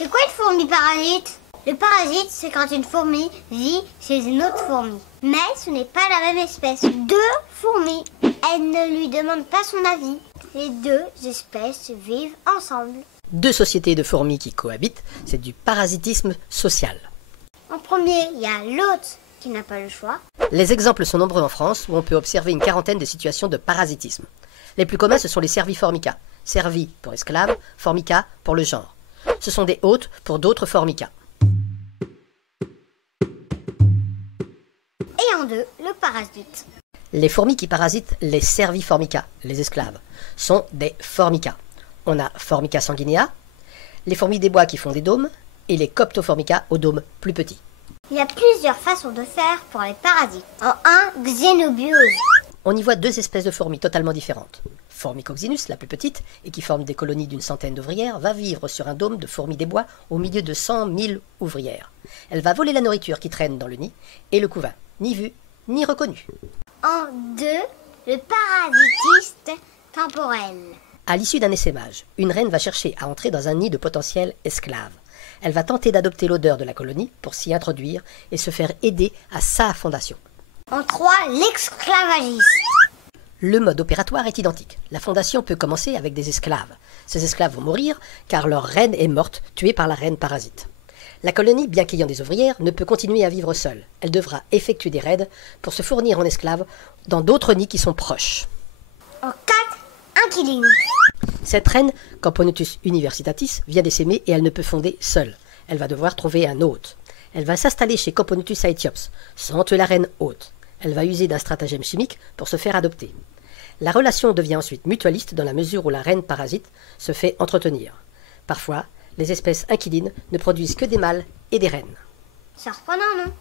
C'est quoi une fourmi parasite? Le parasite, c'est quand une fourmi vit chez une autre fourmi. Mais ce n'est pas la même espèce. Deux fourmis. Elle ne lui demande pas son avis. Les deux espèces vivent ensemble. Deux sociétés de fourmis qui cohabitent, c'est du parasitisme social. En premier, il y a l'hôte qui n'a pas le choix. Les exemples sont nombreux en France où on peut observer une quarantaine de situations de parasitisme. Les plus communs, ce sont les serviformica. Servi pour esclave, formica pour le genre. Ce sont des hôtes pour d'autres formica. Et en deux, le parasite. Les fourmis qui parasitent les serviformica, les esclaves, sont des formica. On a Formica sanguinea, les fourmis des bois qui font des dômes, et les Coptoformica aux dômes plus petits. Il y a plusieurs façons de faire pour les parasites. En 1, xénobiose. On y voit deux espèces de fourmis totalement différentes. Formicoxynus, la plus petite, et qui forme des colonies d'une centaine d'ouvrières, va vivre sur un dôme de fourmis des bois au milieu de 100 000 ouvrières. Elle va voler la nourriture qui traîne dans le nid et le couvain, ni vu, ni reconnu. En 2, le parasitiste temporel. À l'issue d'un essaimage, une reine va chercher à entrer dans un nid de potentiels esclaves. Elle va tenter d'adopter l'odeur de la colonie pour s'y introduire et se faire aider à sa fondation. En 3, l'esclavagiste. Le mode opératoire est identique. La fondation peut commencer avec des esclaves. Ces esclaves vont mourir car leur reine est morte, tuée par la reine parasite. La colonie, bien qu'ayant des ouvrières, ne peut continuer à vivre seule. Elle devra effectuer des raids pour se fournir en esclaves dans d'autres nids qui sont proches. En 4, inquiline. Cette reine, Camponotus universitatis, vient d'essaimer et elle ne peut fonder seule. Elle va devoir trouver un hôte. Elle va s'installer chez Camponotus aethiops, sans tuer la reine hôte. Elle va user d'un stratagème chimique pour se faire adopter. La relation devient ensuite mutualiste dans la mesure où la reine parasite se fait entretenir. Parfois, les espèces inquilines ne produisent que des mâles et des reines. Surprenant, non?